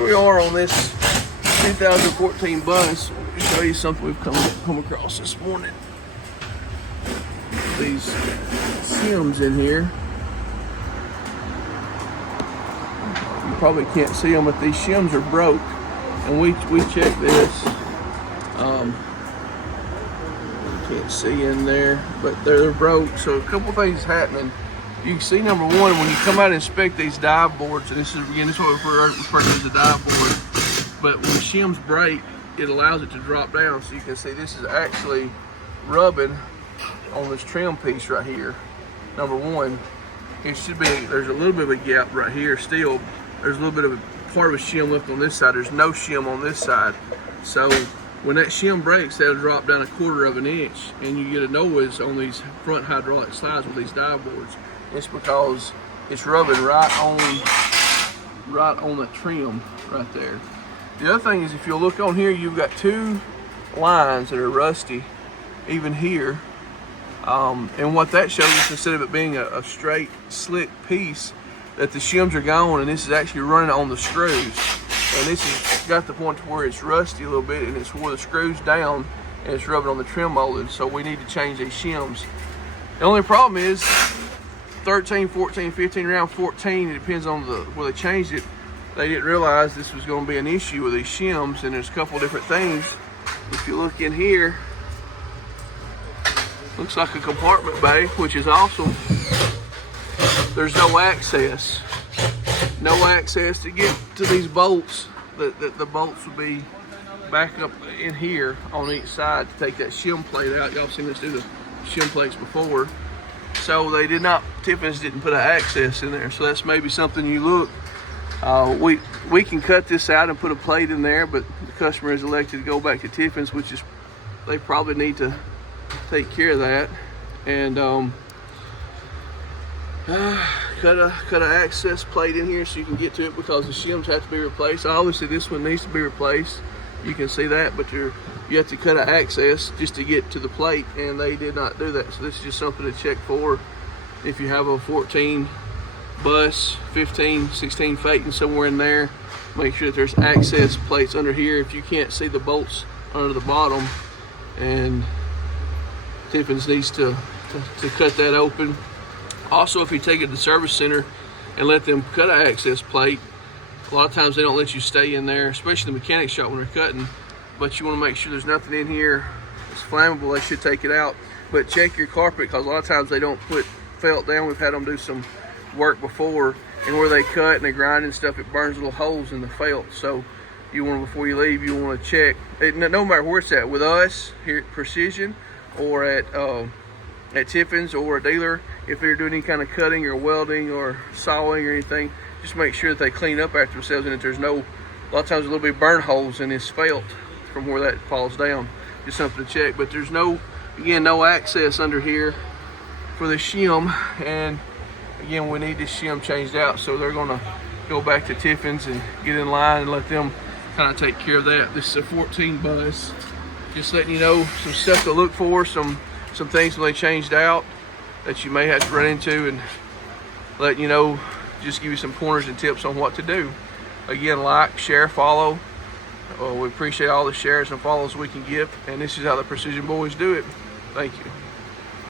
Here we are on this 2014 bus. Let me show you something we've come across this morning. These shims in here. You probably can't see them, but these shims are broke, and we checked this. Can't see in there, but they're broke. So a couple things happening. You can see, number one, when you come out and inspect these dive boards, and this is what we refer to as a dive board, but when the shims break, it allows it to drop down. So you can see this is actually rubbing on this trim piece right here. Number one, it should be, there's a little bit of a gap right here still. There's a little bit of a part of a shim left on this side. There's no shim on this side. So when that shim breaks, they'll drop down 1/4 of an inch, and you get a noise on these front hydraulic slides with these dive boards. It's because it's rubbing right on the trim right there. The other thing is, if you look on here, you've got two lines that are rusty, even here. And what that shows is, instead of it being a straight, slick piece, that the shims are gone, and this is actually running on the screws. And this has got the point to where it's rusty a little bit, and it's wore the screws down, and it's rubbing on the trim molding. So we need to change these shims. The only problem is 13, 14, 15, around 14, it depends on where they changed it. They didn't realize this was going to be an issue with these shims, and there's a couple different things. If you look in here, looks like a compartment bay, which is awesome. There's no access. No access to get to these bolts. The bolts will be back up in here on each side to take that shim plate out. Y'all seen us do the shim plates before. So they Tiffany's didn't put an access in there. So that's maybe something you look. We can cut this out and put a plate in there, but the customer has elected to go back to Tiffany's, which is, they probably need to take care of that. And cut an access plate in here so you can get to it, because the shims have to be replaced. Obviously this one needs to be replaced. You can see that, but you have to cut an access just to get to the plate, and they did not do that. So this is just something to check for if you have a 14 bus, 15, 16 Phaeton somewhere in there. Make sure that there's access plates under here if you can't see the bolts under the bottom, and Tiffany's needs to cut that open. Also, if you take it to the service center and let them cut an access plate, a lot of times they don't let you stay in there, especially the mechanic shop when they're cutting. But you want to make sure there's nothing in here that's flammable. They should take it out. But check your carpet, because a lot of times they don't put felt down. We've had them do some work before, and where they cut and they grind and stuff, it burns little holes in the felt. So you want to, before you leave, you want to check it, no matter where it's at, with us here at Precision or at Tiffany's or a dealer. If they're doing any kind of cutting or welding or sawing or anything, just make sure that they clean up after themselves, and that there's no, a lot of times, a little bit of burn holes in this felt from where that falls down. Just something to check. But there's no access under here for the shim, and again, we need this shim changed out. So they're gonna go back to Tiffany's and get in line and let them kind of take care of that. This is a 14 bus. Just letting you know some stuff to look for, some things when they changed out that you may have to run into, and letting you know, just give you some pointers and tips on what to do. Again, like, share, follow. We appreciate all the shares and follows we can get, and this is how the Precision Boys do it. Thank you.